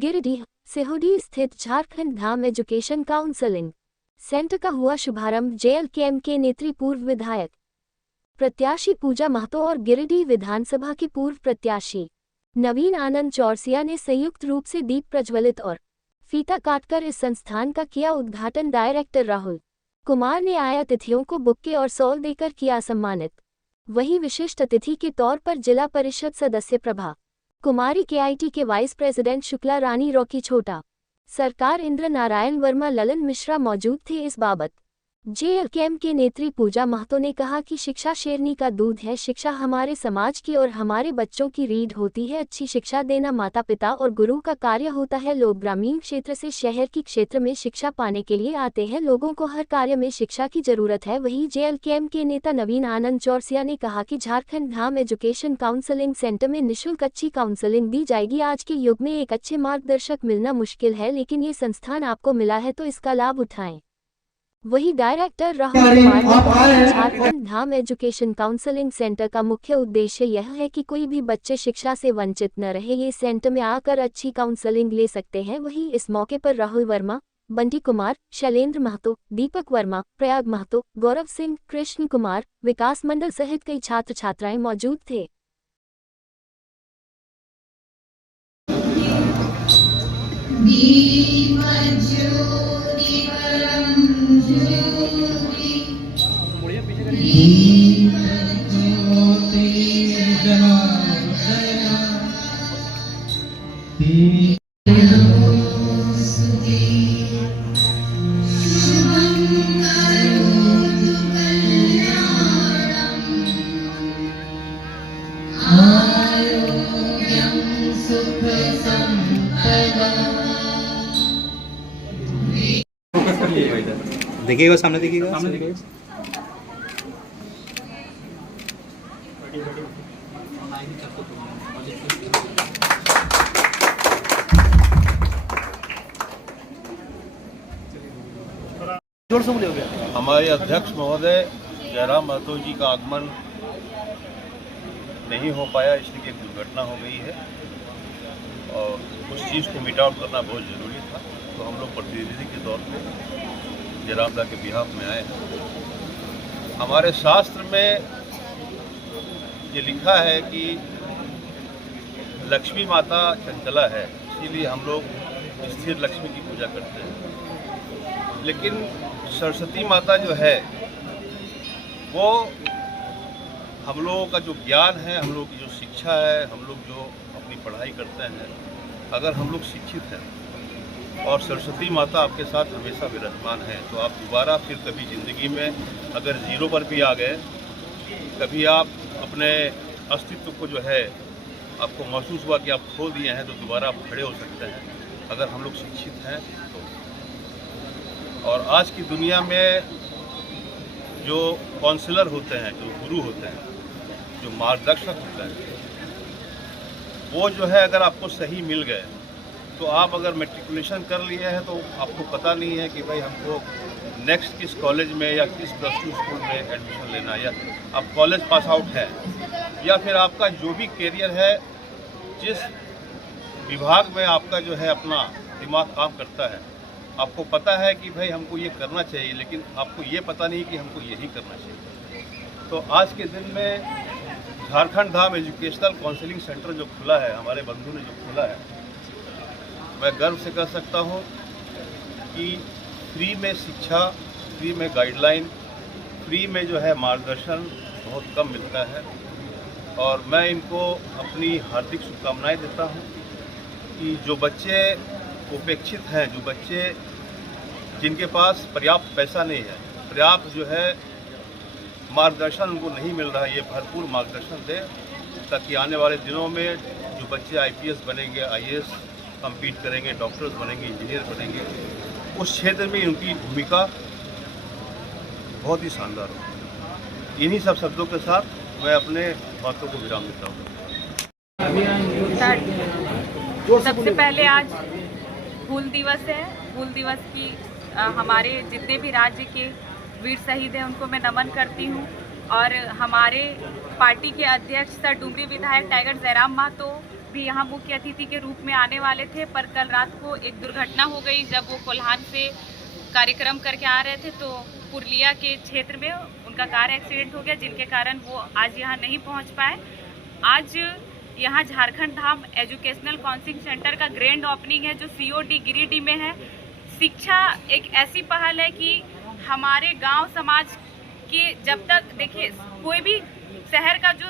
गिरिडीह सिहुडी स्थित झारखंड धाम education counselling centre का हुआ शुभारंभ। जेएलकेएम के नेत्री पूर्व विधायक प्रत्याशी पूजा महतो और गिरिडीह विधानसभा की पूर्व प्रत्याशी नवीन आनंद चौरसिया ने संयुक्त रूप से दीप प्रज्वलित और फीता काटकर इस संस्थान का किया उद्घाटन। डायरेक्टर राहुल कुमार ने आए अतिथियों को बुक्के और सॉल देकर किया सम्मानित। वहीं विशिष्ट अतिथि के तौर पर जिला परिषद सदस्य प्रभा कुमारी केआईटी के वाइस प्रेसिडेंट शुक्ला रानी रॉकी छोटा सरकार इंद्र नारायण वर्मा ललन मिश्रा मौजूद थे। इस बाबत जेएलकेएम के नेत्री पूजा महतो ने कहा कि शिक्षा शेरनी का दूध है। शिक्षा हमारे समाज की और हमारे बच्चों की रीढ़ होती है। अच्छी शिक्षा देना माता पिता और गुरु का कार्य होता है। लोग ग्रामीण क्षेत्र से शहर की क्षेत्र में शिक्षा पाने के लिए आते हैं। लोगों को हर कार्य में शिक्षा की जरूरत है। वहीं जेएलकेएम के नेता नवीन आनंद चौरसिया ने कहा कि झारखंड धाम एजुकेशन काउंसलिंग सेंटर में निःशुल्क अच्छी काउंसलिंग दी जाएगी। आज के युग में एक अच्छे मार्गदर्शक मिलना मुश्किल है, लेकिन ये संस्थान आपको मिला है तो इसका लाभ उठाएं। वही डायरेक्टर राहुल कुमार ने कहा कि झारखंड धाम एजुकेशन काउंसलिंग सेंटर का मुख्य उद्देश्य यह है कि कोई भी बच्चे शिक्षा से वंचित न रहे। ये सेंटर में आकर अच्छी काउंसलिंग ले सकते हैं। वहीं इस मौके पर राहुल वर्मा, बंटी कुमार, शैलेंद्र महतो, दीपक वर्मा, प्रयाग महतो, गौरव सिंह, कृष्ण कुमार, विकास मंडल सहित कई छात्र छात्राएं मौजूद थे। देखिएगा, सामने देखिएगा, सामने देखिएगा। हमारे अध्यक्ष महोदय जयराम महतो जी का आगमन नहीं हो पाया, इसलिए एक दुर्घटना हो गई है और उस चीज़ को मिट आउट करना बहुत ज़रूरी था। तो हम लोग प्रतिनिधि के तौर पे जयराम दा के बिहाफ में आए हैं। हमारे शास्त्र में ये लिखा है कि लक्ष्मी माता चंचला है, इसीलिए हम लोग स्थिर लक्ष्मी की पूजा करते हैं। लेकिन सरस्वती माता जो है वो हम लोगों का जो ज्ञान है, हम लोग की जो शिक्षा है, हम लोग जो अपनी पढ़ाई करते हैं, अगर हम लोग शिक्षित हैं और सरस्वती माता आपके साथ हमेशा विराजमान है तो आप दोबारा फिर कभी ज़िंदगी में अगर जीरो पर भी आ गए, कभी आप अपने अस्तित्व को जो है आपको महसूस हुआ कि आप खो दिए हैं, तो दोबारा आप खड़े हो सकते हैं अगर हम लोग शिक्षित हैं तो। और आज की दुनिया में जो काउंसलर होते हैं, जो गुरु होते हैं, जो मार्गदर्शक होते हैं, वो जो है अगर आपको सही मिल गए तो आप अगर मैट्रिकुलेशन कर लिए हैं तो आपको पता नहीं है कि भाई हमको नेक्स्ट किस कॉलेज में या किस +2 स्कूल में एडमिशन लेना है, या आप कॉलेज पास आउट है या फिर आपका जो भी कैरियर है, जिस विभाग में आपका जो है अपना दिमाग काम करता है, आपको पता है कि भाई हमको ये करना चाहिए, लेकिन आपको ये पता नहीं कि हमको यही करना चाहिए। तो आज के दिन में झारखंड धाम एजुकेशनल काउंसलिंग सेंटर जो खुला है, हमारे बंधु ने जो खोला है, मैं गर्व से कह सकता हूँ कि फ्री में शिक्षा, फ्री में गाइडलाइन, फ्री में जो है मार्गदर्शन बहुत कम मिलता है। और मैं इनको अपनी हार्दिक शुभकामनाएं देता हूँ कि जो बच्चे उपेक्षित हैं, जो बच्चे जिनके पास पर्याप्त पैसा नहीं है, पर्याप्त जो है मार्गदर्शन उनको नहीं मिल रहा है, ये भरपूर मार्गदर्शन दे ताकि आने वाले दिनों में जो बच्चे आईपीएस बनेंगे, आईएएस कम्पीट करेंगे, डॉक्टर्स बनेंगे, इंजीनियर बनेंगे, उस क्षेत्र में उनकी भूमिका बहुत ही शानदार हो। इन्हीं सब शब्दों के साथ मैं अपने बातों को विराम देता हूँ। सबसे पहले आज हूल दिवस है। हूल दिवस की हमारे जितने भी राज्य के वीर शहीद हैं उनको मैं नमन करती हूँ। और हमारे पार्टी के अध्यक्ष सर डुमरी विधायक टाइगर जयराम महतो भी यहाँ मुख्य अतिथि के रूप में आने वाले थे, पर कल रात को एक दुर्घटना हो गई। जब वो कोल्हान से कार्यक्रम करके आ रहे थे तो पुरलिया के क्षेत्र में उनका कार एक्सीडेंट हो गया, जिनके कारण वो आज यहाँ नहीं पहुँच पाए। आज यहाँ झारखंड धाम एजुकेशनल काउंसलिंग सेंटर का ग्रैंड ओपनिंग है, जो COD गिरिडीह में है। शिक्षा एक ऐसी पहल है कि हमारे गांव समाज के, जब तक देखिए कोई भी शहर का जो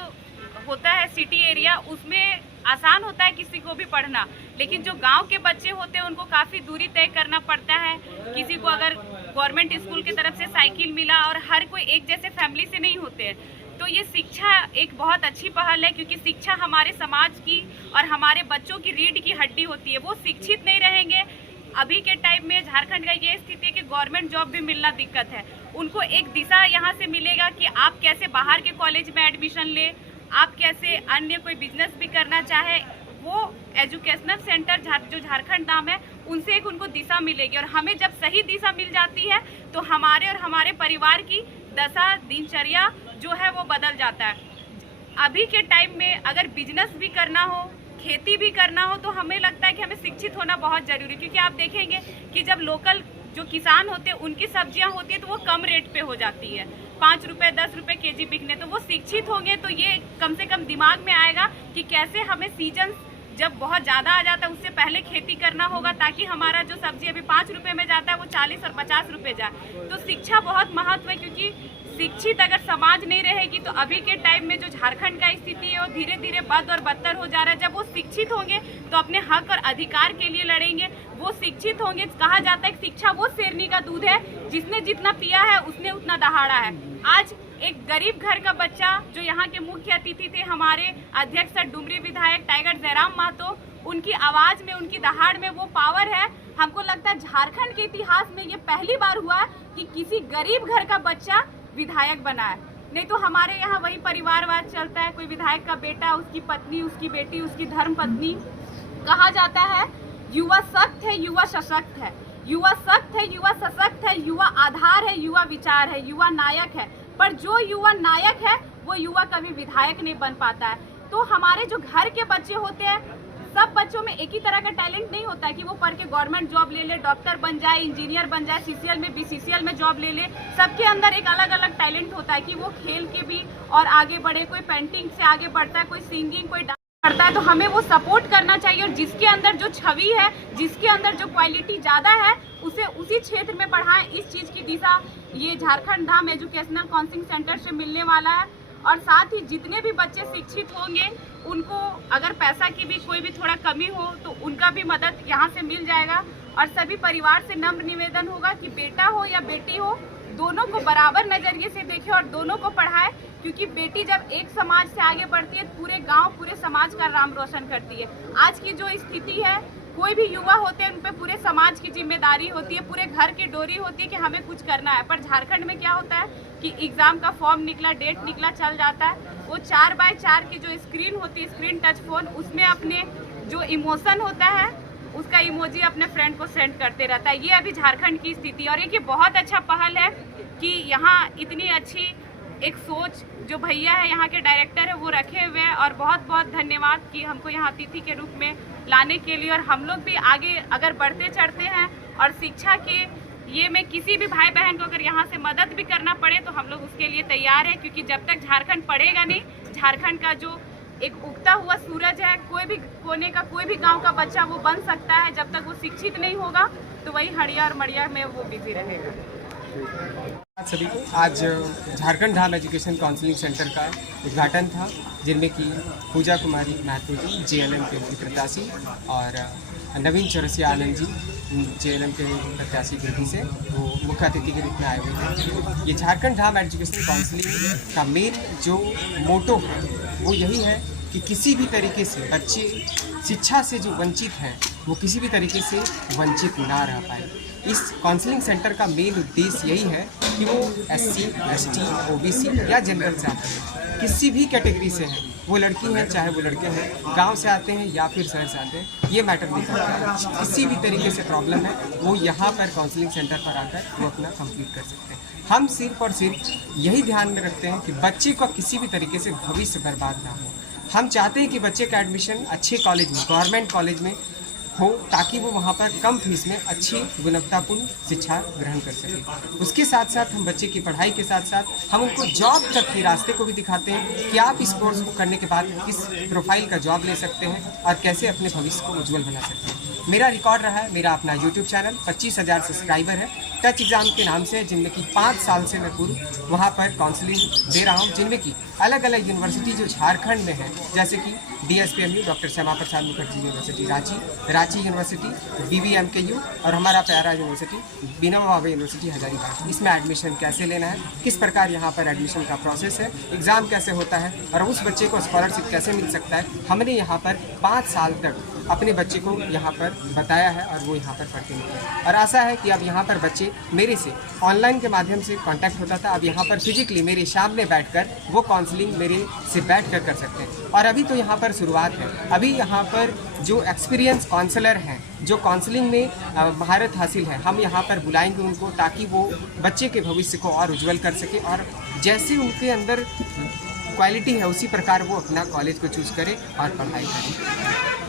होता है सिटी एरिया, उसमें आसान होता है किसी को भी पढ़ना, लेकिन जो गांव के बच्चे होते हैं उनको काफ़ी दूरी तय करना पड़ता है। किसी को अगर गवर्नमेंट स्कूल की तरफ से साइकिल मिला, और हर कोई एक जैसे फैमिली से नहीं होते हैं, तो ये शिक्षा एक बहुत अच्छी पहल है, क्योंकि शिक्षा हमारे समाज की और हमारे बच्चों की रीढ़ की हड्डी होती है। वो शिक्षित नहीं रहेंगे, अभी के टाइम में झारखंड का ये स्थिति है कि गवर्नमेंट जॉब भी मिलना दिक्कत है। उनको एक दिशा यहाँ से मिलेगा कि आप कैसे बाहर के कॉलेज में एडमिशन ले, आप कैसे अन्य कोई बिजनेस भी करना चाहे, वो एजुकेशनल सेंटर जो झारखंड धाम है, उनसे एक उनको दिशा मिलेगी। और हमें जब सही दिशा मिल जाती है तो हमारे और हमारे परिवार की दशा दिनचर्या जो है वो बदल जाता है। अभी के टाइम में अगर बिजनेस भी करना हो, खेती भी करना हो, तो हमें लगता है कि हमें शिक्षित होना बहुत जरूरी है। क्योंकि आप देखेंगे कि जब लोकल जो किसान होते हैं उनकी सब्जियां होती है तो वो कम रेट पे हो जाती है, 5 रुपए 10 रुपए केजी बिकने। तो वो शिक्षित होंगे तो ये कम से कम दिमाग में आएगा कि कैसे हमें सीजन जब बहुत ज़्यादा आ जाता है उससे पहले खेती करना होगा, ताकि हमारा जो सब्जी अभी 5 रुपए में जाता है वो 40 और 50 रुपए जाए। तो शिक्षा बहुत महत्व है, क्योंकि शिक्षित अगर समाज नहीं रहेगी तो अभी के टाइम में जो झारखंड का स्थिति है वो धीरे धीरे बद और बदतर हो जा रहा है। जब वो शिक्षित होंगे तो अपने हक और अधिकार के लिए लड़ेंगे। वो शिक्षित होंगे, कहा जाता है कि शिक्षा वो शेरनी का दूध है, जिसने जितना पिया है उसने उतना दहाड़ा है। आज एक गरीब घर का बच्चा, जो यहाँ के मुख्य अतिथि थे हमारे अध्यक्ष सर डुमरी विधायक टाइगर जयराम महतो, उनकी आवाज में, उनकी दहाड़ में वो पावर है। हमको लगता है झारखंड के इतिहास में ये पहली बार हुआ कि किसी गरीब घर का बच्चा विधायक बना है। नहीं तो हमारे यहाँ वही परिवारवाद चलता है, कोई विधायक का बेटा, उसकी पत्नी, उसकी बेटी, उसकी धर्म पत्नी। कहा जाता है युवा सख्त है, युवा सशक्त है, युवा सख्त है, युवा सशक्त है, युवा आधार है, युवा विचार है, युवा नायक है। पर जो युवा नायक है वो युवा कभी विधायक नहीं बन पाता है। तो हमारे जो घर के बच्चे होते हैं, सब बच्चों में एक ही तरह का टैलेंट नहीं होता है कि वो पढ़ के गवर्नमेंट जॉब ले ले, डॉक्टर बन जाए, इंजीनियर बन जाए, CCL में BCCL में जॉब ले ले। सबके अंदर एक अलग अलग टैलेंट होता है कि वो खेल के भी और आगे बढ़े। कोई पेंटिंग से आगे बढ़ता है, कोई सिंगिंग, कोई डांस करता है। तो हमें वो सपोर्ट करना चाहिए, और जिसके अंदर जो छवि है, जिसके अंदर जो क्वालिटी ज़्यादा है, उसे उसी क्षेत्र में पढ़ाएं। इस चीज़ की दिशा ये झारखंड धाम एजुकेशनल काउंसलिंग सेंटर से मिलने वाला है। और साथ ही जितने भी बच्चे शिक्षित होंगे, उनको अगर पैसा की भी कोई भी थोड़ा कमी हो तो उनका भी मदद यहाँ से मिल जाएगा। और सभी परिवार से नम्र निवेदन होगा कि बेटा हो या बेटी हो, दोनों को बराबर नज़रिए से देखें और दोनों को पढ़ाए। क्योंकि बेटी जब एक समाज से आगे बढ़ती है, पूरे गांव, पूरे समाज का नाम रोशन करती है। आज की जो स्थिति है, कोई भी युवा होते हैं उन पे पूरे समाज की जिम्मेदारी होती है, पूरे घर की डोरी होती है कि हमें कुछ करना है। पर झारखंड में क्या होता है कि एग्ज़ाम का फॉर्म निकला, डेट निकला, चल जाता है। वो 4x4 की जो स्क्रीन होती है, स्क्रीन टच फोन, उसमें अपने जो इमोशन होता है उसका इमोजी अपने फ्रेंड को सेंड करते रहता है। ये अभी झारखंड की स्थिति। और एक ये बहुत अच्छा पहल है कि यहाँ इतनी अच्छी एक सोच जो भैया है, यहाँ के डायरेक्टर है, वो रखे हुए हैं। और बहुत बहुत धन्यवाद कि हमको यहाँ अतिथि के रूप में लाने के लिए। और हम लोग भी आगे अगर बढ़ते चढ़ते हैं और शिक्षा के ये में किसी भी भाई बहन को अगर यहाँ से मदद भी करना पड़े तो हम लोग उसके लिए तैयार हैं। क्योंकि जब तक झारखंड पढ़ेगा नहीं, झारखंड का जो एक उगता हुआ सूरज है, कोई भी कोने का, कोई भी गांव का बच्चा वो बन सकता है। जब तक वो शिक्षित नहीं होगा तो वही हड़िया और मड़िया में वो बिजी रहेगा। सभी को आज झारखंड धाम एजुकेशन काउंसलिंग सेंटर का उद्घाटन था, जिनमें कि पूजा कुमारी महतो जी JLM के प्रत्याशी और नवीन चौरसिया आनंद जी JLM के प्रत्याशी गिरिडीह से वो मुख्य अतिथि के रूप में आए हुए हैं। ये झारखंड धाम एजुकेशन काउंसलिंग का मेन जो मोटो है वो यही है कि किसी भी तरीके से बच्चे शिक्षा से जो वंचित हैं वो किसी भी तरीके से वंचित ना रह पाए। इस काउंसलिंग सेंटर का मेन उद्देश्य यही है कि वो SC, ST, OBC या जनरल से आते हैं, किसी भी कैटेगरी से हैं, वो लड़की हैं चाहे वो लड़के हैं, गांव से आते हैं या फिर शहर से आते हैं, ये मैटर नहीं करता है। किसी भी तरीके से प्रॉब्लम है वो यहाँ पर काउंसलिंग सेंटर पर आकर वो अपना कंप्लीट कर सकते हैं। हम सिर्फ और सिर्फ यही ध्यान में रखते हैं कि बच्चे को किसी भी तरीके से भविष्य बर्बाद ना हो। हम चाहते हैं कि बच्चे का एडमिशन अच्छे कॉलेज में, गवर्नमेंट कॉलेज में हो, ताकि वो वहाँ पर कम फीस में अच्छी गुणवत्तापूर्ण शिक्षा ग्रहण कर सके। उसके साथ साथ हम बच्चे की पढ़ाई के साथ साथ हम उनको जॉब तक के रास्ते को भी दिखाते हैं कि आप इस कोर्स को करने के बाद किस प्रोफाइल का जॉब ले सकते हैं और कैसे अपने भविष्य को उज्जवल बना सकते हैं। मेरा रिकॉर्ड रहा है, मेरा अपना यूट्यूब चैनल 25,000 सब्सक्राइबर है, टच एग्ज़ाम के नाम से, जिनमें कि 5 साल से मैं पूर्व वहाँ पर काउंसलिंग दे रहा हूँ, जिनमें कि अलग अलग यूनिवर्सिटी जो झारखंड में है, जैसे कि DSPMU doctor Shyama Prasad Mukherjee university Ranchi university, BBMKU और हमारा प्यारा यूनिवर्सिटी बीना भावे यूनिवर्सिटी हजारीबाग। इसमें एडमिशन कैसे लेना है, किस प्रकार यहाँ पर एडमिशन का प्रोसेस है, एग्ज़ाम कैसे होता है और उस बच्चे को स्कॉलरशिप कैसे मिल सकता है, हमने यहाँ पर 5 साल तक अपने बच्चे को यहाँ पर बताया है और वो यहाँ पर पढ़ते निकले। और आशा है कि अब यहाँ पर बच्चे मेरे से ऑनलाइन के माध्यम से कांटेक्ट होता था, अब यहाँ पर फिजिकली मेरे सामने बैठकर वो काउंसलिंग मेरे से बैठकर कर सकते हैं। और अभी तो यहाँ पर शुरुआत है, अभी यहाँ पर जो एक्सपीरियंस काउंसलर हैं, जो काउंसलिंग में महारत हासिल है, हम यहाँ पर बुलाएंगे उनको, ताकि वो बच्चे के भविष्य को और उज्जवल कर सके और जैसे उनके अंदर क्वालिटी है उसी प्रकार वो अपना कॉलेज को चूज़ करें और पढ़ाई करें।